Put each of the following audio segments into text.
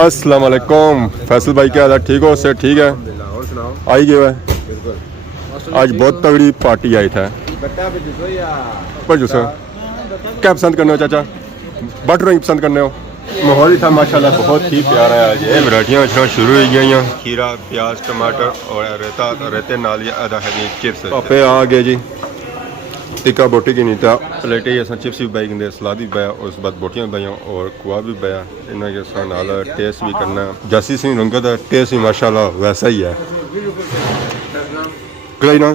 अस्सलाम वालेकुम फैसल भाई, क्या हाल है? ठीक हो? से ठीक है? आई गए है। आज बहुत तगड़ी पार्टी आई था। पर सर क्या पसंद करने हो चाचा? बटर नहीं पसंद करने हो? माहौल था माशाल्लाह बहुत ही प्यारा है। आज ये वैरायटियाँ अच्छी शुरू हो गई हैं। खीरा, प्याज, टमाटर और रेता, रेते नाल ये आधा है चिप्स। पापे आ गए जी। टिक्का बोटी की नहीं था प्लेटे अस चिप्स भी पाई गए, सलाद भी पाया और उस बाद बोटियाँ भी पाइया और कुआ भी पाया। इन्होंने के नाल टेस्ट भी करना जैसी सी रंगत है, टेस्ट भी माशाल्लाह वैसा ही है। ना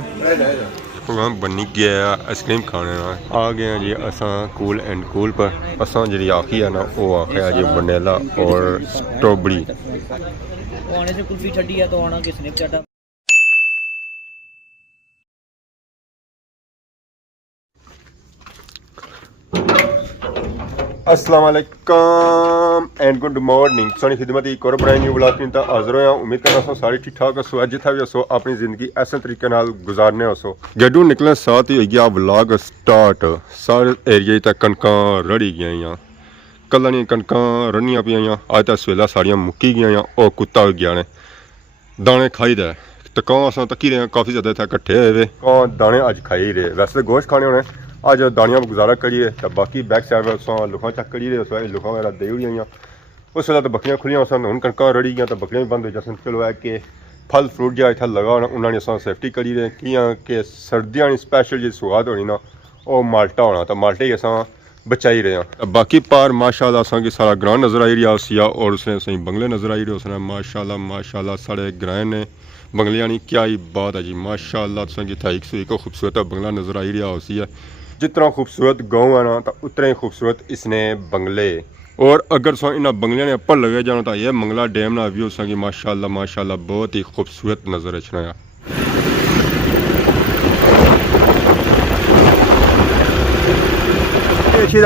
प्रोग्राम बनी गया आइसक्रीम खाने आ गए हैं जी। असा कूल एंड कूल पर असा जी आखी है ना वो आखिया जी वनीला और स्ट्रॉबेरी। आने से कुल्फी छड़ी है तो आना किसने चाटा। अस्सलाम वालेकुम एंड गुड मॉर्निंग। सारी खिदमत एक और बनाई न्यू ब्लॉग की हाजिर होया। उम्मीद करना सारे ठीक ठाक हो, जिथा भी हो अपनी जिंदगी ऐसे तरीके नाल गुजारने हो। गेडू निकले साथ ही हो गया ब्लॉग स्टार्ट। सारे एरिए तक कणकां रड़ी गई, कल दी कणकां रड़ियां पियां। अज तक सवेला सारियां मुक्की गई और कुत्ता हो गया ने दाने खाई दे। तो कौन अस तक्की रहे काफ़ी ज़्यादा इतना कट्ठे हुए कौन दाने अज खाई रहे। वैसे गोश्त खाने होने अज दानियां गुजारा करिए तो बाकी बैक साइड लुखा चक करी रहे। उस वे लुखा वगैरह दे हुई। उस वेले तो बकरियां खुलियां सन, हूँ कणकां रड़ी गई तो बकरियां भी बंद हो सन। चलो है कि फल फ्रूट जो इतना लगा होना उन्होंने अस सेफ्टी करी रहे कियां कि सर्दियां स्पैशल जी सुआद होनी ना वो माल्टा होना तो माल्टे ही अस बचाई रहे हैं। बाकी पार माशाल्लाह असा सारा ग्रां नज़र आई रहा उसिया और उसने सही बंगले नज़र आई रहे। उसने माशाल्लाह माशाल्लाह साढ़े ग्रां ने बंगलियां नहीं क्या ही बात है जी माशाल्लाह। तुम जितना एक सौ एक खूबसूरत बंगला नज़र आई रहा उसी है। जितना खूबसूरत गाँव है ना तो उतना ही खूबसूरत इसने बंगले। और अगर सो इन बंगलियां ने ऊपर लगे जाना तो यह मंगला डैम ना व्यू संगी माशाल्लाह माशाल्लाह बहुत ही खूबसूरत नज़र अच्छा।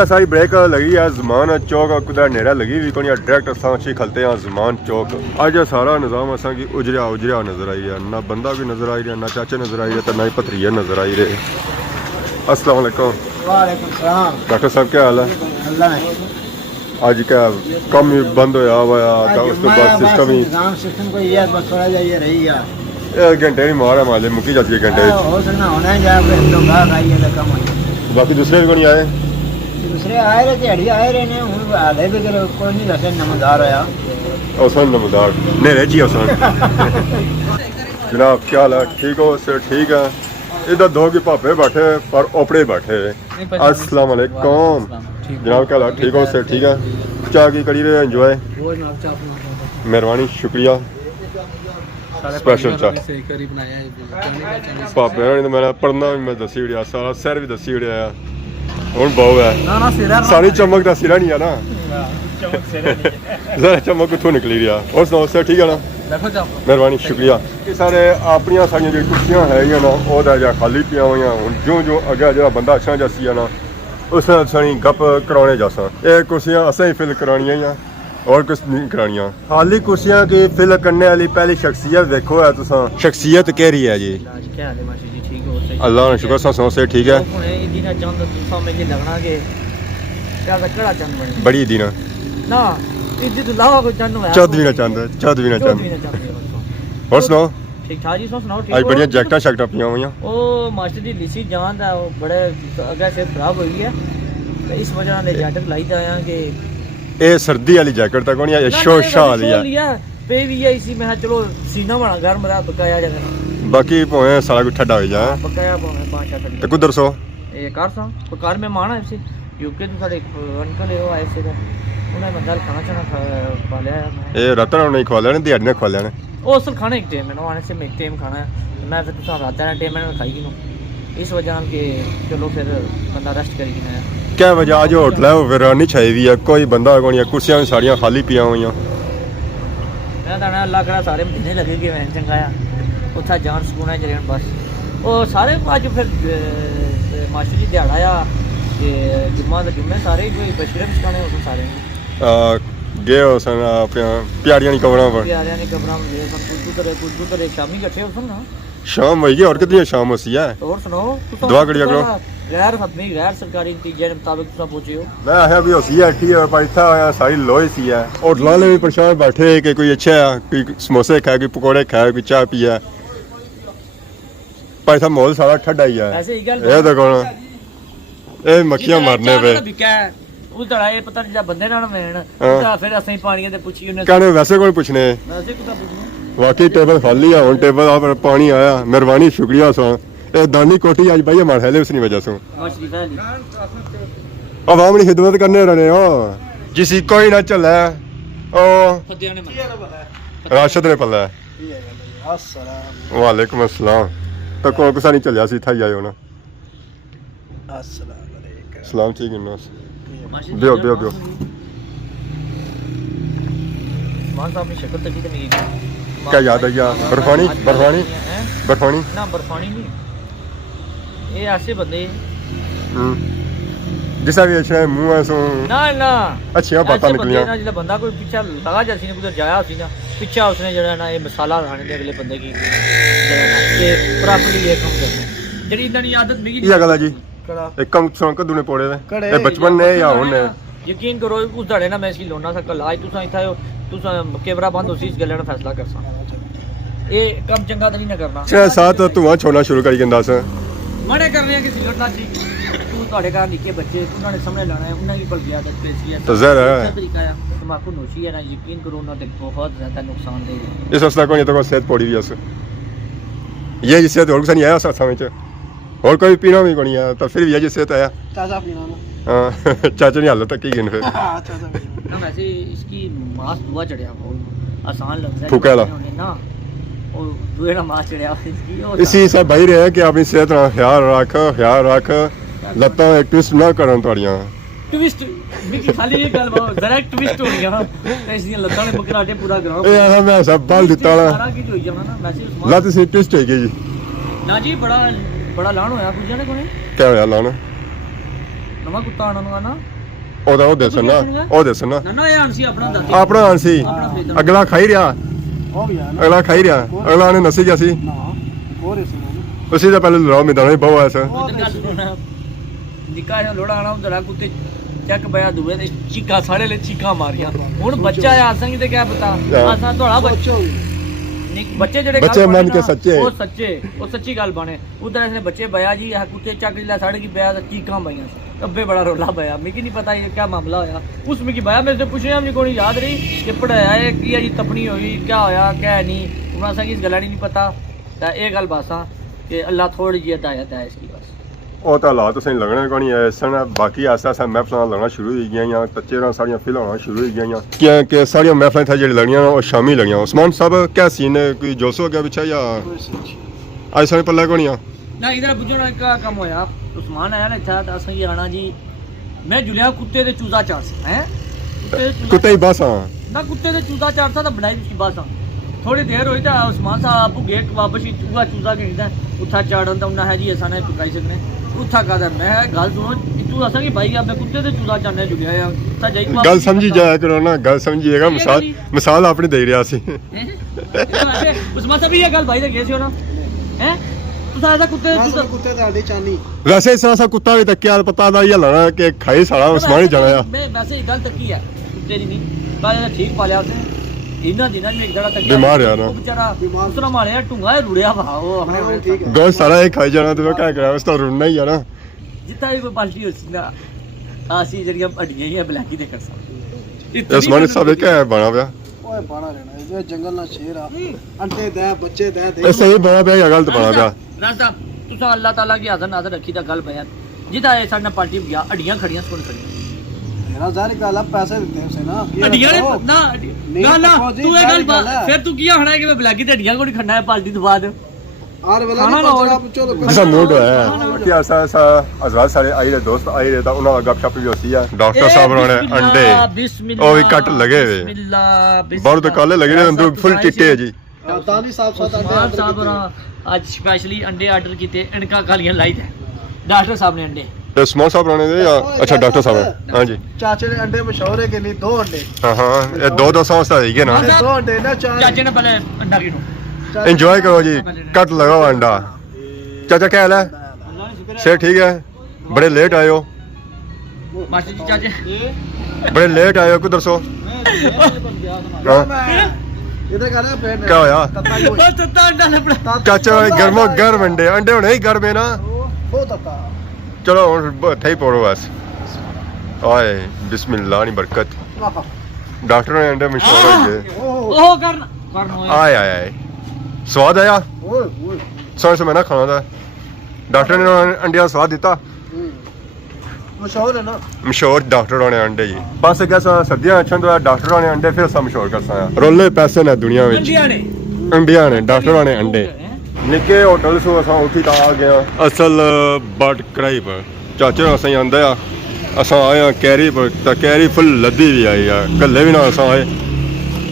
सारी ब्रेक लगी है जमान चौक कुछ नेड़ा लगी हुई को डायरेक्ट अस अच्छी खलते हैं जमान चौक। अज सारा निज़ाम असा की उजरिया उजरिया नज़र आई रहा। ना बंदा भी नज़र आई रहा, ना चाचे नज़र आई रहे तो ना ही भतरीए नज़र आई रहे। अस्सलाम वालेकुम। डॉक्टर साहब क्या हाल है? आज क्या कम ही बंद होया हुआ तो उसके बाद सिस्टम ही घंटे नहीं मारा माले मुकी जाती है घंटे। बाकी दूसरे भी को नहीं आए? दूसरे आए रहे दिहाड़ी आए रहे ने हुन हाले भी कोई नहीं रखे नमदार होया ओसन नमदार नेरे जी ओसन। जनाब क्या हाल है? ठीक हो? सर ठीक है। इधर दो के पापे बैठे पर ओपड़े बैठे। अस्सलाम वालेकुम जनाब क्या हाल है? ठीक हो? सर ठीक है। चाह की करी रहे एंजॉय? मेहरबानी शुक्रिया। स्पेशल चाह पापे ने तो मैंने पढ़ना भी मैं दसी उड़िया सारा सैर भी दसी उड़िया हूँ बहु है सारी चमक का सिरा नहीं है ना। जरा चमक कितों निकली रहा। और सुनाओ सर ठीक है ना? मेहरबानी शुक्रिया। सारे अपन सारिया जी कुर्सियां है ना वो खाली पिया हुई हूँ जो जो अगे जो बंदा अच्छा जसी है ना उस सारी गप कराने जासा। ये कुर्सियां असें ही फिल करानिया और कुछ नहीं करानिया। खाली कुर्सियां की फिल करने वाली पहली शख्सियत देखो है तुसा। शख्सियत कह रही है जी? अल्लाह शुक्र सुनो से ठीक है। बड़ी दिन चौदवी ना चंद चौदवी ना चंद। और सुनाओ ठीक ठाक जी सुनाओ। आज बढ़िया जैकटा शैकटा पिया हुई ओ मास्टर दी लिसी जान दा बड़े अगे से खराब हुई है तो इस वजह ने जैकेट लाई आया कि ए सर्दी वाली जैकेट तक नहीं है शोशा वाली है पे भी है इसी में चलो सीना बना गर्म रहा पकाया जाए बाकी भावे सारा कुछ ठंडा हो जाए पकाया भावे पांच छह तो कुदर सो ए कार सा कार में माना है इसे यूके तो सारे अंकल है वो आए से उन्हें मैं दाल खाना चाहना खा लिया ए रतन नहीं खा लेने दिहाड़ी ने खा लेने ओ असल खाना एक टाइम है आने से मैं एक टाइम खाना है मैं फिर तुम रात का टाइम में खाई गिनो इस वजह के चलो फिर बंदा रेस्ट करेगी ना। क्या वजह आज होटल है फिर नहीं छाई हुई है कोई बंदा को नहीं कुर्सियां सारियां खाली पिया हुई मैं दाना अल्लाह करा सारे महीने लगे कि मैं चंगाया उथा जान सुकून है जरे बस वो सारे अज फिर मास्टर जी दिहाड़ा आ जुम्मा तो जुम्मे सारे कोई बशरे सिखाने उस सारे गए हो सन अपने प्यारियां नी कबरां पर शामी कट्ठे हो सन ना शाम वही और कितनी शाम होसी है। और सुनाओ दुआ करिया करो ਗੈਰ ਹਤਮੀ ਗੈਰ ਸਰਕਾਰੀ ਨਤੀਜੇ ਦੇ ਮੁਤਾਬਕ ਤੁਸੀਂ ਪਹੁੰਚੇ ਹੋ। ਮੈਂ ਆਖਿਆ ਵੀ ਹੋਸੀ ਹੈ ਠੀਕ ਹੈ ਪਰ ਇੱਥੇ ਆਇਆ ਸਾਰੀ ਲੋਹੀ ਸੀ ਹੈ ਹੋਟਲਾਂ ਵਾਲੇ ਵੀ ਪਰੇਸ਼ਾਨ ਬੈਠੇ ਕਿ ਕੋਈ ਅੱਛਾ ਹੈ ਕੋਈ ਸਮੋਸੇ ਖਾਏ ਕੋਈ ਪਕੌੜੇ ਖਾਏ ਕੋਈ ਚਾਹ ਪੀਆ ਪਰ ਇੱਥੇ ਮਾਹੌਲ ਸਾਰਾ ਠੱਡਾ ਹੀ ਹੈ ਐਸੇ ਹੀ ਗੱਲ ਇਹ ਤਾਂ ਕੋਣ ਇਹ ਮੱਖੀਆਂ ਮਾਰਨੇ ਪਏ ਉਹ ਤਾਂ ਇਹ ਪਤਾ ਨਹੀਂ ਬੰਦੇ ਨਾਲ ਮਿਲਣ ਤਾਂ ਫਿਰ ਅਸੀਂ ਪਾਣੀਆਂ ਤੇ ਪੁੱਛੀ ਉਹਨੇ ਕਹਿੰਦੇ ਵੈਸੇ ਕੋਲ ਪੁੱਛਣੇ ਵੈਸੇ ਕਿਤਾ ਪੁੱਛਣਾ ਵਾਕਈ ਟੇਬਲ ਖਾਲੀ ਆ ਹੁਣ ਟੇਬਲ ਆ ਪਾਣੀ ਆਇਆ ਮਿਹਰਬਾਨੀ ਸ਼ੁਕਰੀਆ ਸੋ ਇਹ ਦਾਨੀ ਕੋਟੀ ਅੱਜ भाई हमारे हेले उसनी वजह से ਮਛਲੀ ਫੈਲੀ आवाम की खिदमत करने रहने हो जिसी कोई ना चले ओ ਫੱਦਿਆਂ ਨੇ राशिद ने पल्ला अस्सलाम वालेकुम अस्सलाम तो कोई कुछ नहीं चलिया सी था ही आए होना अस्सलाम वालेकुम सलाम ठीक है नोस बियो बियो बियो ਮਾਨ ਸਾਹਿਬ ਦੀ ਸ਼ਕਲ ਤੱਕੀ ਤੇ ਨਹੀਂ क्या याद है यार बर्फानी बर्फानी बर्फानी ਨਾ ਬਰਫਾਨੀ ਨਹੀਂ ਇਹ ਐਸੇ ਬੰਦੇ जिसा भी अच्छा मुंह है सो ਨਾ ਨਾ अच्छियां बातें निकलियां ਨਾ ਜਿਹੜਾ ਬੰਦਾ ਕੋਈ ਪਿੱਛਾ ਲਗਾ ਜਾ ਸੀ ਨੇ ਕੋਈ ਜਾਇਆ ਸੀ ਨਾ ਪਿੱਛਾ ਉਸਨੇ ਜਿਹੜਾ ਨਾ ਇਹ ਮਸਾਲਾ ਲਾਣੇ ਦੇ ਅਗਲੇ ਬੰਦੇ ਕੀ ਇਹ ਪ੍ਰੋਪਰਲੀ ਇਹ ਕੰਮ ਕਰਨਾ ਜਿਹੜੀ ਇਹਨਾਂ ਦੀ ਆਦਤ ਮਿਗੀ ये गल है जी कड़ा एक कम सो कदू ने पोड़े कड़े। ये बचपन ने या हुन ने ਯਕੀਨ ਕਰੋ ਉਸ ਧੜੇ ਨਾਲ ਮੈਂ ਸੀ ਲੋਨਾ ਸਕਲ ਅੱਜ ਤੁਸੀਂ ਇੱਥੇ ਆਇਓ ਤੁਸੀਂ ਕੈਮਰਾ ਬੰਦ ਹੋਸੀ ਇਸ ਗੱਲ ਦਾ ਫੈਸਲਾ ਕਰਸਾਂ ਇਹ ਕੰਮ ਚੰਗਾ ਤਾਂ ਨਹੀਂ ਨਾ ਕਰਨਾ 6-7 ਧੂਆਂ ਛੋੜਨਾ ਸ਼ੁਰੂ ਕਰੀ ਜਾਂਦਾ ਸ ਮਨੇ ਕਰਨੇ ਆ ਕਿ ਸਿਗਰਟ ਨਾ ਜੀ ਤੂੰ ਤੁਹਾਡੇ ਘਰ ਨਿੱਕੇ ਬੱਚੇ ਉਹਨਾਂ ਨੇ ਸਾਹਮਣੇ ਲਾਣਾ ਹੈ ਉਹਨਾਂ ਦੀ ਬਲਗੀ ਆਦਤ ਪੇਸੀ ਹੈ तो जहर है ਅੱਛਾ ਤਰੀਕਾ ਆ ਤਮਾਕੂ ਨੋਸ਼ੀ ਹੈ ਨਾ ਯਕੀਨ ਕਰੋ ਉਹਨਾਂ ਦੇ ਬਹੁਤ ਜ਼ਿਆਦਾ ਨੁਕਸਾਨ ਦੇ इस वास्ते कोई तो सेहत पौड़ी भी अस ये जी सेहत और कुछ नहीं आया साथ में और कोई पीना भी कोनी आया तो फिर भी ये जी सेहत आया चाचा पीना ना हाँ चाचा नहीं हालत तक की गिन फिर हाँ चाचा पीना ना वैसे इसकी मांस दुआ चढ़िया बहुत आसान लगता है फूका ला। ना और दुए ना मांस चढ़िया इसकी वो इसी सब भाई रहे कि अपनी सेहत का ख्याल रख लत्तां एक ट्विस्ट ना करन तोड़ियां ट्विस्ट मिकी खाली ये गल डायरेक्ट ट्विस्ट हो गया ते इसलिए लत्तां ने बकराटे पूरा करा ए ऐसा मैं सब बाल दिता ला सारा की होई जाना ना वैसे उस्मान लत से ट्विस्ट है जी ना जी बड़ा बड़ा लाण होया पूजा ने कोने क्या होया लाना नवा कुत्ता आना नु ना ओदा ओ दसन ना ओ दसन ना ना ना ये आंसी अपना दाती अपना आंसी अगला खाई रहा हो गया ना अगला खाई रहा अगला ने नसी जैसी ना और इसमें ना उसी से पहले लड़ाओ मैदान में बहुत ऐसा निका लोड़ा आना जरा कुत्ते ਚੱਕ ਬਿਆ ਦੂਏ ਤੇ ਚੀਕਾ ਸਾੜੇ ਲੈ ਚੀਕਾ ਮਾਰੀਆਂ ਹੁਣ ਬੱਚਾ ਆ ਸੰਗ ਤੇ ਕਿਆ ਪਤਾ ਆਸਾਂ ਤੁਹਾਡਾ ਬੱਚਾ ਬੱਚੇ ਜਿਹੜੇ ਬੱਚੇ ਮੰਨ ਕੇ ਸੱਚੇ ਉਹ ਸੱਚੀ ਗੱਲ ਬਣੇ ਉਧਰ ਇਸਨੇ ਬੱਚੇ ਬਿਆ ਜੀ ਆ ਕੁੱਤੇ ਚੱਕ ਲੈ ਸਾੜੇ ਕੀ ਬਿਆ ਦਾ ਚੀਕਾਂ ਬਈਆਂ ਅੱਬੇ ਬੜਾ ਰੋਲਾ ਬਿਆ ਮੈਨੂੰ ਨਹੀਂ ਪਤਾ ਇਹ ਕੀ ਮਾਮਲਾ ਹੋਇਆ ਉਸ ਵਿੱਚ ਬਿਆ ਮੇਰੇ से ਪੁੱਛਿਆ ਮੈਨੂੰ ਕੋਈ ਯਾਦ ਨਹੀਂ ਕਿ ਪੜਾਇਆ ਇਹ ਕੀ ਹੈ ਜੀ ਤਪਣੀ ਹੋਈ ਕੀ ਹੋਇਆ ਕੀ ਨਹੀਂ ਉਹਨਾਂ ਸੰਗ ਇਸ ਗੱਲਾਂ ਨਹੀਂ ਪਤਾ ਤਾਂ ਇਹ ਗੱਲ ਬਾਸਾਂ ਕਿ ਅੱਲਾਹ ਥੋੜੀ ਜਿਹੀ ਹਦਾਇਤ ਹੈ ਇਸकी बस ਉਹ ਤਾਂ ਹਾਲਾਤ ਤੁਸੀਂ ਲੱਗਣੇ ਕੋਈ ਨਹੀਂ ਐਸਨ ਬਾਕੀ ਆਸਾ ਆਸਾ ਮਹਿਫਲਾਂ ਲੱਗਣਾ ਸ਼ੁਰੂ ਹੋ ਗਈਆਂ ਕੱਚੇ ਰਾਂ ਸਾਰੀਆਂ ਫਿਲ ਹੋਣਾ ਸ਼ੁਰੂ ਹੋ ਗਈਆਂ ਕਿ ਸਾਰੀਆਂ ਮਹਿਫਲਾਂ ਇੱਥੇ ਜਿਹੜੀ ਲੱਗਣੀਆਂ ਉਹ ਸ਼ਾਮੀ ਲੱਗੀਆਂ ਉਸਮਾਨ ਸਾਹਿਬ ਕਿਆ ਸੀਨ ਹੈ ਕੋਈ ਜੋਸੋ ਹੋ ਗਿਆ ਪਿੱਛੇ ਜਾਂ ਐਸਾ ਨਹੀਂ ਪੱਲਾ ਕੋਣੀਆਂ ਨਾ ਇਧਰ ਪੁੱਛਣਾ ਕਾ ਕੰਮ ਹੋਇਆ ਉਸਮਾਨ ਆਇਆ ਨਾ ਇੱਥੇ ਤਾਂ ਅਸੀਂ ਆਣਾ ਜੀ ਮੈਂ ਜੁਲਿਆ ਕੁੱਤੇ ਦੇ ਚੂਜ਼ਾ ਚਾਰ ਹੈ ਕੁੱਤੇ ਹੀ ਬਸ ਹਾਂ ਨਾ ਕੁੱਤੇ ਦੇ ਚੂਜ਼ਾ ਚਾਰ ਤਾਂ ਬਣਾਈ ਸੀ ਬਸ ਥੋੜੀ ਦੇਰ ਹੋਈ ਤਾਂ ਉਸਮਾਨ ਸਾਹਿਬ ਆਪੂ ਗੇਟ ਵਾਪਸ ਹੀ ਚੂਜ਼ਾ ਕਹਿੰਦਾ ਉੱਥਾ ਚਾੜਨ ਦਾ ਉਹਨਾਂ ਹੈ ਜੀ ਅਸਾਂ ਨੇ ਪਕਾਈ ਸਕਨੇ ਉੱਥਾ ਕਾਦਾ ਮੈਂ ਗੱਲ ਸੁਣੋ ਤੂੰ ਅਸਾਂ ਕੀ ਭਾਈ ਆਪਣੇ ਕੁੱਤੇ ਦੇ ਚੂਜ਼ਾ ਚਾੜਨੇ ਜੁਲਿਆ ਆ ਤਾਂ ਜਾਈ ਗੱਲ ਸਮਝੀ ਜਾਇਆ ਕਰੋ ਨਾ ਗੱਲ ਸਮਝੀਏਗਾ ਮਿਸਾਲ ਆਪਣੀ ਦੇ ਰਿਹਾ ਸੀ ਉਸਮਾਨ ਸਾਹਿਬ ਇਹ ਗੱਲ ਭਾਈ ਦੇ ਗਏ ਸੀ ਉਹਨਾਂ ਹੈ ਤੂੰ ਸਾਡਾ ਕੁੱਤੇ ਦੇ ਚੂਜ਼ਾ कुत्ते ताड़ी चानी ਵੈਸੇ ਸਾਸਾ ਕੁੱਤਾ ਵੀ ਤੱਕਿਆ ਪਤਾ ਦਾ ਹੀ ਹਲਣਾ ਕਿ ਖਾਈ ਸਾਲਾ ਉਸਮਾਨ ਹੀ ਜਾਣਾ ਆ ਮੈਂ ਵੈਸੇ ਗੱਲ ਤੱਕੀ ਹੈ ਕੁੱਤੇ ਦੀ ਨਹੀਂ ਬਾਜਾ ਠੀਕ ਪਾਲਿਆ ਉਸਨੇ ਇਹਨਾਂ ਦਿਨਾਂ ਵਿੱਚ ਇੱਕ ਜਣਾ ਤੱਕਿਆ ਬਿਮਾਰ ਆ ਨਾ ਵਿਚਾਰਾ ਉਸਰਾ ਮਾਰਿਆ ਢੁੰਗਾ ਰੁੜਿਆ ਵਾ ਉਹ ਆਪਣੇ ठीक है ਗੋਸ਼ ਸਾਰਾ ਇਹ ਖਾਈ ਜਾਣਾ ਤੇ ਮੈਂ ਕਿਆ ਕਰਾਂ ਉਸ ਤਾਂ ਰੁੜਨਾ ਹੀ ਆ ਨਾ ਜਿੱਤਾ ਵੀ ਕੋਈ ਪਾਲਟੀ ਹੋ ਸੀ ਨਾ ਆਸੀ ਜਿਹੜੀਆਂ ਹੱਡੀਆਂ ਹੀ ਬਲੈਕੀ ਦੇ ਕਰ ਸਕਦੇ ਉਸਮਾਨ ਸਾਹਿਬ ਕਿਆ ਬਣਾ ਪਿਆ ओए बाड़ा रहना ये जंगल ना शेर आ अंडे दे बच्चे दे ਇਹ ਸਹੀ ਬਣਾ ਪਿਆ ਜਾਂ ਗਲਤ ਬਣਾ ਪਿਆ ਰਾਸਤਾ ਤੁਸੀਂ ਅੱਲਾਹ ਤਾਲਾ ਕੀ ਆਜ਼ਨ ਨਾਜ਼ਰ ਰੱਖੀ ਦਾ ਗੱਲ ਬਿਆਨ ਜਿੱਤਾ ਇਹ ਸਾਡੇ ਨਾਲ ਪਾਰਟੀ ਗਿਆ ਹੱਡੀਆਂ ਖੜੀਆਂ ਸੁਣ ਖੜੀਆਂ मेरा जारी का अलग पैसे देते हैं उसे ना ਹੱਡੀਆਂ ਨੇ ਨਾ ਨਾ ਤੂੰ ਇਹ ਗੱਲ ਫਿਰ ਤੂੰ ਕੀ ਹੋਣਾ ਕਿ ਮੈਂ ਬਲੈਕੀ ਤੇ ਹੱਡੀਆਂ ਕੋਈ ਖੜਨਾ ਹੈ ਪਾਰਟੀ ਤੋਂ ਬਾਅਦ आर वाला नहीं पहुंचेगा आप चलो ਜਿਸਾ ਮੂਡ ਹੋਇਆ ਕਿ ਐਸਾ ਐਸਾ ਅਜ਼ਵਾਜ ਸਾਰੇ ਆਏ ਰਹੇ ਦੋਸਤ ਆਏ ਰਹੇ ਤਾਂ ਉਹਨਾਂ ਦਾ ਗੱਪਸ਼ਪ ਵੀ ਹੋਤੀ ਆ ਡਾਕਟਰ ਸਾਹਿਬ ਨੇ ਅੰਡੇ ਉਹ ਵੀ ਕੱਟ ਲਗੇ ਵੇ ਬਾਹਰ ਤੋਂ ਕਾਲੇ ਲਗੇ ਨੇ ਅੰਦਰ ਫੁੱਲ ਚਿੱਟੇ ਜੀ ताली साहब साथ ਉਸਮਾਨ ਸਾਹਿਬ ਅੱਜ ਸਪੈਸ਼ਲੀ ਅੰਡੇ ਆਰਡਰ ਕੀਤੇ ਇਨਕਾ ਕਾਲੀਆਂ ਲਾਈ ਦੇ ਡਾਕਟਰ ਸਾਹਿਬ ਨੇ ਅੰਡੇ ਤੇ ਉਸਮਾਨ ਸਾਹਿਬ ਨੇ ਦੇ ਅੱਛਾ ਡਾਕਟਰ ਸਾਹਿਬ ਹਾਂਜੀ चाचे ने अंडे मशवरे के लिए 2 अंडे ਹਾਂ ਹਾਂ ਇਹ ਦੋ ਦੋ ਸਮਝਦਾ ਸੀਗੇ ਨਾ 2 अंडे ना 4 ਚਾਚੇ ਨੇ ਪਹਿਲੇ ਅੰਡਾ ਕਿਨੂੰ ਇੰਜੋਏ ਕਰੋ ਜੀ ਕੱਟ ਲਗਾਓ ਅੰਡਾ ਚਾਚਾ ਕਿਆ ਹਾਲ ਹੈ ਸੇ ਠੀਕ ਹੈ बड़े लेट आए हो ਮਾਸਟਰ ਜੀ ਚਾਚੇ बड़े लेट आए हो किधर सो हाँ? ਇਹਦੇ ਕਹਿੰਦੇ ਫੇਰ क्या होया ਤੱਤਾ ਹੀ ਹੋਈ ਤੱਤਾ ਅੰਡਾ ਲੱਭਣਾ चाचा गर्मो गर्म अंडे होने ही गर्म है ना ਬਹੁਤ ਤੱਤਾ चलो थे ही पड़ो बस आए बिस्मिल्लाह नी बरकत डॉक्टर ने अंडे मशहूर हो गए ਉਹ ਕਰਨ ਹੋਏ आए आए आए स्वाद आया ਓਏ ਓਏ समझ से मैं ना खाना था डॉक्टर ने अंडे का स्वाद दिता ਮਸ਼ਹੂਰ ਹੈ ਨਾ ਮਸ਼ਹੂਰ ਡਾਕਟਰਾਂ ਨੇ ਅੰਡੇ ਜੀ ਬਸ ਕਿਹਾ ਸਰਦੀਆਂ ਅੱਛਾ ਤੋਂ ਡਾਕਟਰਾਂ ਨੇ ਅੰਡੇ ਫਿਰ ਸਭ ਮਸ਼ਹੂਰ ਕਰਦਾ ਆ ਰੋਲੇ ਪੈਸੇ ਨੇ ਦੁਨੀਆ ਵਿੱਚ ਇੰਡੀਆ ਨੇ ਡਾਕਟਰਾਂ ਨੇ ਅੰਡੇ ਨਿੱਕੇ ਹੋਟਲ ਸੋ ਅਸਾਂ ਉੱਥੇ ਤਾਂ ਆ ਗਿਆ ਅਸਲ ਬਟ ਕਰਾਈ ਪਰ ਚਾਚੇ ਅਸਾਂ ਆਂਦਾ ਆ ਅਸਾਂ ਆਇਆ ਕੈਰੀ ਪਰ ਤਾਂ ਕੈਰੀ ਫੁੱਲ ਲੱਦੀ ਵੀ ਆਈ ਆ ਕੱਲੇ ਵੀ ਨਾ ਅਸਾਂ ਆਏ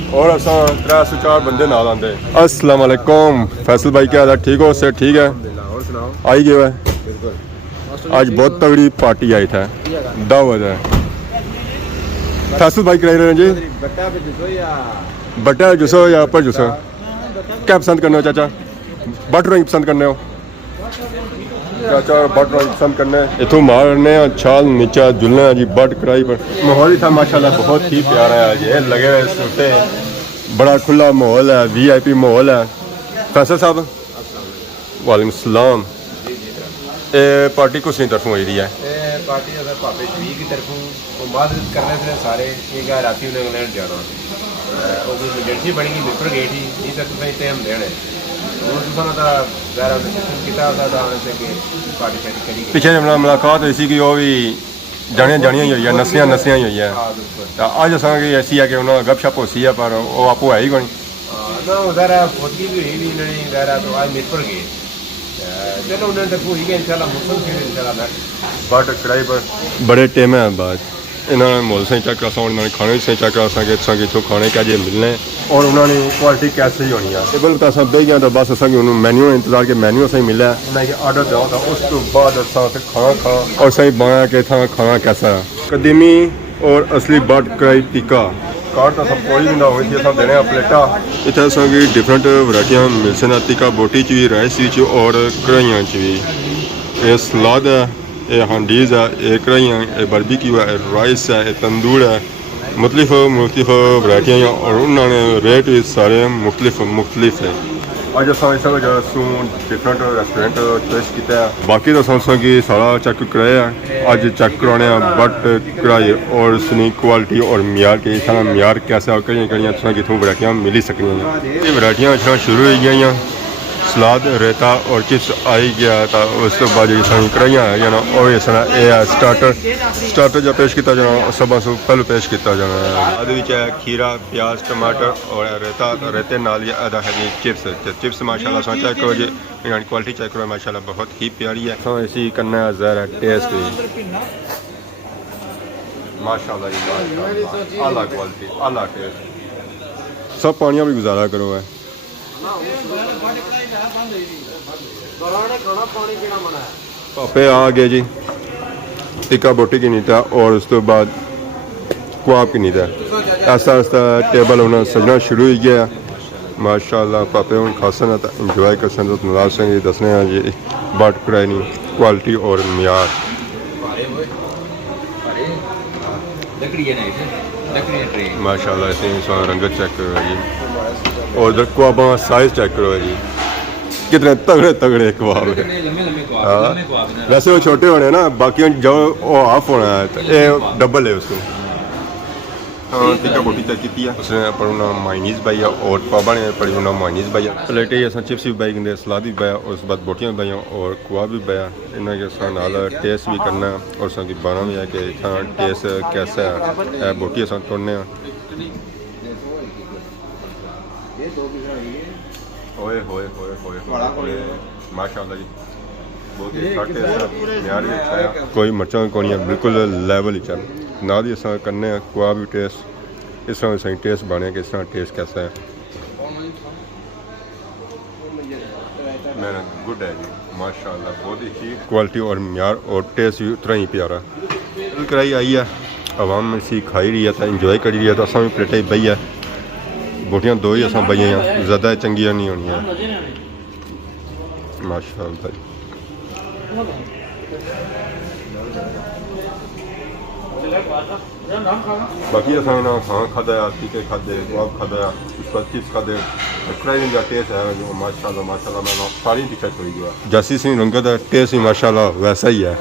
और असां 304 बंदे नाल आंदे अस्सलाम वालेकुम फैसल भाई क्या हाल है ठीक हो से ठीक है और सुनाओ आई गए है आज बहुत तगड़ी पार्टी आई था दावत है फैसल भाई कराई रहे हैं जी ਬੱਟਾ ਵਿੱਚ ਜੁਸੋ ਜਾਂ बटा जुसो या अपर जुसो क्या पसंद करने हो चाचा बट ड्राइंग पसंद करने हो चाचा बट ड्राइंग पसंद करने इथों मारने छाल नीचा जुलने जी बट कढ़ाई पर माहौल ही था माशाल्लाह बहुत ही प्यारा है ये लगे हुए सूटे बड़ा खुला माहौल है VIP माहौल है फैसल साहब वालेकुम सलाम ये पार्टी कुछ नहीं तरफों हुई है ਇਹ ਪਾਰਟੀ ਦਾ ਭਾਪੇ ਸ਼ਵੀ ਦੀ ਤਰਫੋਂ ਉਹ ਬਾਅਦ ਕਰਨੇ ਸੇ ਸਾਰੇ ਇਹ ਗਾ ਰਾਤੀ ਉਹਨੇ ਇੰਗਲੈਂਡ ਜਾਣਾ ਉਹ ਵੀ ਏਜੰਸੀ ਬਣੀ ਗਈ ਮਿਸਟਰ ਗੇਟ ਹੀ ਇਹ ਤੱਕ ਤਾਂ ਇੱਥੇ ਹਮ ਦੇਣੇ ਉਹ ਸੁਣਾ ਦਾ ਜ਼ਾਰਾ ਉਹਨੇ ਸਿਸਟਮ ਕੀਤਾ ਉਹਦਾ ਦਾ ਉਹਨੇ ਕਿ ਪਾਰਟੀ ਸੈਟ ਕਰੀ ਗਈ ਪਿੱਛੇ ਜਮਲਾ ਮੁਲਾਕਾਤ ਹੋਈ ਸੀ ਕਿ ਉਹ ਵੀ ਜਾਣੀਆਂ ਹੀ ਹੋਈਆਂ ਨਸੀਆਂ ਹੀ ਹੋਈਆਂ ਹਾਂ ਬਿਲਕੁਲ ਤਾਂ ਅੱਜ ਅਸਾਂਗੇ ਐਸੀ ਆ ਕਿ ਉਹਨਾਂ ਦਾ ਗੱਪਸ਼ਪ ਹੋਸੀ ਆ ਪਰ ਉਹ ਆਪੋ ਹੈ ਹੀ ਕੋਈ ਨਾ ਉਹ ਜ਼ਾਰਾ ਫੋਟਕੀ ਵੀ ਹੋਈ ਵੀ ਇਹਨਾਂ ਨੇ ਜ਼ਾਰਾ ਤੋਂ ਅੱਜ ਮਿਸਟਰ ਗਏ चलो उन्होंने तो पूरी गए इंशाल्लाह मुस्लिम फिर इंशाल्लाह बट कढ़ाई पर बड़े टेम है बाद इन्होंने मोल से चेक करा उन्होंने खाने से चेक करा कि इतों खाने क्या जे मिलने और उन्होंने क्वालिटी कैसे ही होनी है टेबल पर अस बह गया तो बस असा उन्होंने मैन्यू इंतजार के मैन्यू असें मिला उन्हें आर्डर दिया था उस तो बाद असा फिर खाना खा और सही बनाया कि था खाना कैसा है कदीमी और असली बट कढ़ाई टिक्का कार्ड तो सब कोई भी ना होती है देने प्लेटा इतना असांखे डिफरेंट वैरायटियां मिल सकन टिक्का बोटी च भी राइस च और कढ़ाइयां च भी ये सलाद है ये हांडीज है ये कढ़ाइयां ये बारबेक्यू है ये राइस है ये तंदूर है मुख्तलिफ वैरायटियां और उन्होंने रेट भी सारे मुख्तलिफ है अज अस इस डिफरेंट रेस्टोरेंट चॉइस किया बाकी तो असा कि सारा चेक कराया अज चेक कराने बट कढ़ाई और उसकी क्वालिटी और म्यार के सारा म्यार कैसा कहीं असा कितों वैरायटियां मिली सकती ये वैरायटियां अच्छा शुरू हो गई सलाद रेता और चिप्स आई गया था उस तो बाद जी कढ़ाइयाँ है ना और इस तरह स्टार्टर जो पेश किया जाना सब पहले पेश किया जाना है खीरा प्याज टमाटर और रेते नाल अदा है चिप्स माशाल्लाह चेक करो जी इन्होंने क्वालिटी चेक करो माशाल्लाह बहुत ही प्यारी है तो इसी करना है ज़रा टेस्ट भी माशाल्लाह जी आला क्वालिटी आला टेस्ट सब पानियाँ भी गुजारा करो है पापे आ गए जी टिक्का बोटी की नहीं था और उस तो बाद कुआब की नहीं था ऐसा ऐसा टेबल होना सजना शुरू हो गया माशाल्लाह पापे हूँ खासन है इंजॉय कर सकते नाराज संगे दसने जी बट कढ़ाई नहीं क्वालिटी और म्यार माशाल्लाह ऐसे रंगत चेक करो जी और इधर कुआबा साइज चेक करो जी कितने तगड़े तगड़े कबाब है वैसे वो छोटे होने ना बाकी जो वो हाफ होना है तो ये डबल है उसको टिक्का बोटी चेक की उसने पर उन्होंने माइनीस पाई और पापा ने पड़ी उन्होंने माइनीस पाई प्लेटें अस चिप्स भी पाई करें सलाद भी पाया और उस बाद बोटियाँ भी पाई और कुआब भी पाया इन्हें के नाल टेस्ट भी करना और सा बाना भी है कि इतना टेस्ट कैसा है बोटी अस तोड़ने ओए होए होए होए होए माशाल्लाह जी बहुत ही अच्छा टेस्ट म्यार भी अच्छा है कोई मर्चा कोई नहीं बिल्कुल लेवल ही चल ना ही अस करने कोई भी टेस्ट इस तरह सही टेस्ट बने कि इस तरह टेस्ट कैसा है मेरा गुड है जी माशाल्लाह बहुत ही अच्छी क्वालिटी और म्यार और टेस्ट भी उतना ही प्यारा कराई आई है आवाम इसी खाई रही है तो इंजॉय करी रही है तो असा भी प्लेटें बही है बोटियां दो ही असां बही हैं ज़्यादा चंगियां नहीं होनियां माशाल्लाह बाकी असां ना खां खाधा टीके खाधे कबाब खाधा उस बाद चिप्स खाधे फ्राइंग का टेस्ट है जो माशाल्लाह मैं सारी दिक्कत हो गया जैसी सी रंगत है टेस्ट ही माशाल्लाह वैसा ही है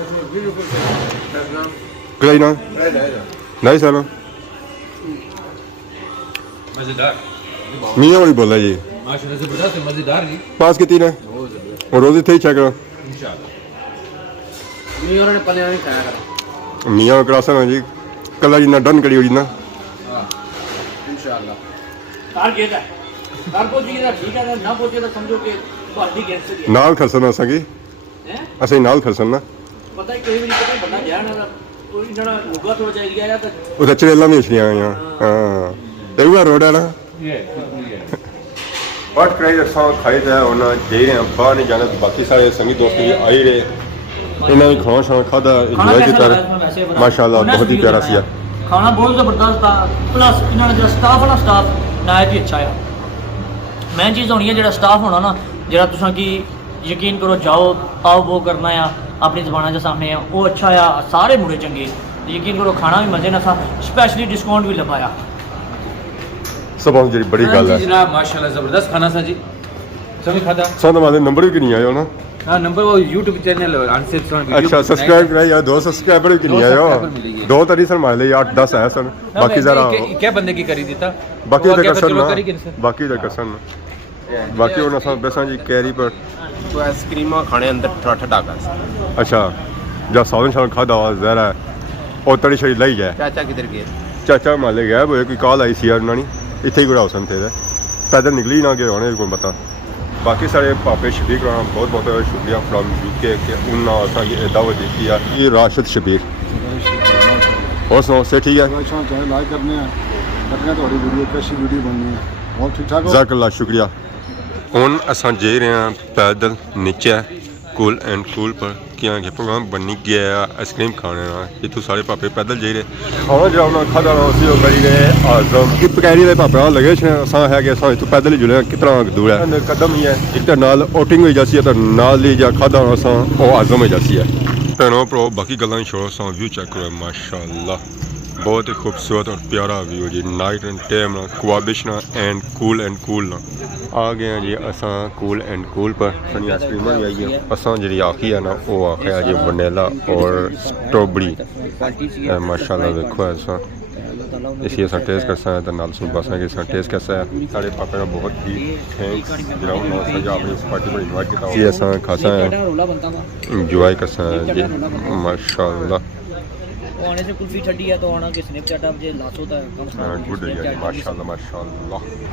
कहीं ना नहीं सर मजेदार मियाँ वाली बोला जी माशाल्लाह जबरदस्त मजेदार जी पास कितनी ने और रोज़ थे चेक करो इंशाल्लाह ਨਹੀਂ ਉਹਨਾਂ ਨੇ ਪਲਿਆਂ ਨਹੀਂ ਖਾਇਆ ਕਰ मियाँ क्लास है जी कल जिन्ना डन करी हो जिन्ना ਹਾਂ ਇਨਸ਼ਾਅੱਲਾ टारगेट है कार पहुंची ना ठीक है ना पहुंचे तो समझो कि ਤੁਹਾਡੀ ਗੈਂਸਟ ਦੀ नाल खरसन असांगी है असें नाल खरसन ना ਪਤਾ ਹੀ ਕੋਈ ਵੀ ਨਹੀਂ ਪਤਾ ਬੰਦਾ ਗਿਆ ਨਾ ਕੋਈ ਜਿਹੜਾ ਲੁਗਾ ਥੋੜਾ ਚਾਹੀਦਾ ਗਿਆ ਤਾਂ ਉਹ ਚੜੇਲਾਂ ਵੀ ਛੜੀਆਂ ਆਈਆਂ ਹਾਂ ਤੇ ਉਹ ਰੋਡ ਹੈ ਨਾ ये ਵਾਟ ਕਰਾਈ ਅਸਾਂ ਖਾਈ ਤਾਂ ਉਹਨਾਂ ਦੇ ਰਹੇ ਬਾਹਰ ਨਹੀਂ ਜਾਣਾ ਬਾਕੀ ਸਾਰੇ ਸੰਗੀ ਦੋਸਤ ਵੀ ਆਏ ਰਹੇ ਇਹਨਾਂ ਵੀ ਖਾਣਾ ਸ਼ਾਨਾ ਖਾਦਾ ਇੰਜੋਏ ਕੀਤਾ ਮਾਸ਼ਾਅੱਲਾ ਬਹੁਤ ਹੀ ਪਿਆਰਾ ਸੀ ਖਾਣਾ ਬਹੁਤ ਜ਼ਬਰਦਸਤ ਆ ਪਲੱਸ ਇਹਨਾਂ ਦਾ ਜਿਹੜਾ ਸਟਾਫ ਹੈ ਨਾ ਸਟਾਫ ਨਾਇਤ ਹੀ ਅੱਛਾ ਆ ਮੈਂ ਚੀਜ਼ ਹੋਣੀ ਹੈ ਜਿਹੜਾ ਸਟਾਫ ਹੋਣਾ ਨਾ ਜਿਹੜਾ ਤੁਸੀਂ ਕੀ ਯਕੀਨ ਕਰੋ ਜਾਓ ਆਓ ਉਹ ਕਰਨਾ ਆ ਆਪਣੀ ਜ਼ਬਾਨਾਂ ਦੇ ਸਾਹਮਣੇ ਆ ਉਹ ਅੱਛਾ ਆ ਸਾਰੇ ਮੁੰਡੇ ਚੰਗੇ ਯਕੀਨ ਕਰੋ ਖਾਣਾ ਵੀ ਮਜ਼ੇ ਨਾਲ ਥਾ ਸਪੈਸ਼ਲੀ ਡਿਸਕਾਊਂਟ ਵੀ ਲਗਾਇਆ ਸਭ ਜਿਹੜੀ ਬੜੀ ਗੱਲ ਹੈ जनाब माशाल्लाह जबरदस्त खाना था जी सभी खाता ਸਾਨੂੰ ਮਾਦੇ ਨੰਬਰ ਵੀ ਨਹੀਂ ਆਇਆ ਨਾ हाँ नंबर वो YouTube चैनल आंसर अच्छा सब्सक्राइब कराई यार 2 सब्सक्राइबर भी नहीं आयो दो तरी सर मार ले 8 10 है सर बाकी जरा क्या बंदे की करी देता बाकी ਦਾ ਕਸਨ ਬਾਕੀ ਦਾ ਕਸਨ ਬਾਕੀ ਉਹਨਾਂ ਸਭ ਬਸਾਂ ਜੀ ਕੈਰੀ ਪਰ तो आइसक्रीम खाने अंदर ठट्ठा डाका ਅੱਛਾ ਜਾਂ ਸਾਵਨ ਸ਼ਾਨ ਖਾਦਾ ਵਾ ਜ਼ਰਾ ਉਹ ਤੜੀ ਸ਼ਰੀ ਲਈ ਜਾਏ चाचा किधर गए ਚਾਚਾ ਮਾਲੇ ਗਿਆ ਉਹ ਕੋਈ ਕਾਲ ਆਈ ਸੀ ਯਾਰ ਉਹਨਾਂ ਨੇ ਇੱਥੇ ਹੀ ਗੁੜਾ ਹਸਨ ਤੇ ਪੈਦਲ ਨਿਕਲੀ ਨਾ ਗਏ ਹੋਣੇ ਕੋਈ ਪਤਾ ਬਾਕੀ ਸਾਰੇ ਪਾਪੇ ਸ਼ਬੀਰ ਰਾਮ ਬਹੁਤ ਬਹੁਤ ਸ਼ੁਕਰੀਆ ਫਰਮ ਯੂਕੇ ਕਿ ਉਹਨਾਂ ਅਸਾਂ ਇਹ ਦਾਵਤ ਦਿੱਤੀ ਆ ਇਹ ਰਾਸ਼ਦ ਸ਼ਬੀਰ ਹੋਰ ਸੁਣਾਓ ਸੇ ਠੀਕ ਹੈ ਸ਼ਾਂ ਚਾਹੇ ਲਾਈਕ ਕਰਨੇ ਆ ਕਰਨੇ ਤੁਹਾਡੀ ਵੀਡੀਓ ਕੈਸੀ ਵੀਡੀਓ ਬਣਨੀ ਹੈ ਬਹੁਤ ਠੀਕ ਠਾਕ ਹੋ ਜਜ਼ਾਕੱਲਾ ਸ਼ੁਕਰੀਆ ਹੁਣ ਅਸਾਂ ਜਾ ਰਹੇ ਹਾਂ ਪੈਦਲ ਨੀਚੇ ਕੂਲ ਐਂਡ ਕੂਲ ਪਰ ਕਿਉਂਕਿ ਪ੍ਰੋਗਰਾਮ ਬਣੀ ਗਿਆ ਆਈਸਕ੍ਰੀਮ ਖਾਣੇ ਨਾਲ ਇੱਥੋਂ ਸਾਰੇ ਪਾਪੇ ਪੈਦਲ ਜਾ ਰਹੇ ਖਾਣਾ ਜਿਹੜਾ ਉਹਨਾਂ ਖਾਦਾ ਨਾ ਸੀ ਉਹ ਕਰੀ ਰਹੇ ਆਜ਼ਮ ਕਿ ਪਕੈਰੀ ਦੇ ਪਾਪੇ ਆ ਲਗੇ ਛੇ ਅਸਾਂ ਹੈਗੇ ਅਸਾਂ ਇੱਥੋਂ ਪੈਦਲ ਹੀ ਜੁੜੇ ਕਿਤਨਾ ਦੂਰ ਹੈ ਕਦਮ ਹੀ ਹੈ ਇੱਕ ਤਾਂ ਨਾਲ ਓਟਿੰਗ ਹੋਈ ਜਾਂਦੀ ਹੈ ਤਾਂ ਨਾਲ ਹੀ ਜਾਂ ਖਾਦਾ ਅਸਾਂ ਉਹ ਆਜ਼ਮ ਹੋ ਜਾਂਦੀ ਹੈ ਭੈਣੋ ਭਰਾ ਬਾਕੀ ਗੱਲਾਂ ਛੋੜੋ ਅਸਾਂ ਵਿਊ ਚੈੱਕ ਕਰੋ ਮਾਸ਼ਾਅੱਲਾ बहुत ही खूबसूरत और प्यारा व्यू जी नाइट एंड टाइम ना क्वाबिश ना एंड कूल आ गए हैं जी असां कूल एंड कूल पर सनी आइसक्रीम भी आई है असां जी आखी है ना वो आखिया जी वनीला और स्ट्रॉबेरी माशाल्लाह देखो ऐसा इसी असां टेस्ट कर सकते हैं तो नाल सुन पासा कि असां टेस्ट कैसा है सारे पापे का बहुत ही थैंक्स जरा उन्होंने सजा अपनी इस पार्टी पर इन्वाइट किया जी असां खासा है इंजॉय कर सकते हैं जी माशाल्लाह आने से कुल्फी छड़ी है तो आना कि स्नैपचैट अब जे लासो ता कम से कम गुड है माशाल्लाह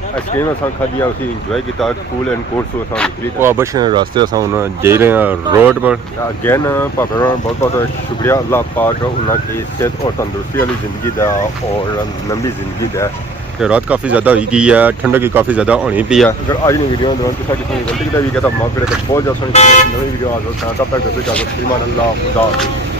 आइसक्रीम असां खाधी उसी इंजॉय किया कूल एंड कोर्स असां निकली को बस रास्ते असां हुन जा रहे हैं रोड पर अगेन पापा बहुत बहुत शुक्रिया अल्लाह पाक उन्होंने सेहत और तंदुरुस्ती वाली ज़िंदगी दा और लंबी ज़िंदगी दा कि रात काफ़ी ज़्यादा हुई गई है ठंडक भी काफ़ी ज़्यादा होनी पी है अगर आज की वीडियो दौरान किसी किसी गलती का भी कहता माफ करे तो बहुत ज़्यादा नई वीडियो आ जाता है तब तक अल्लाह खुदा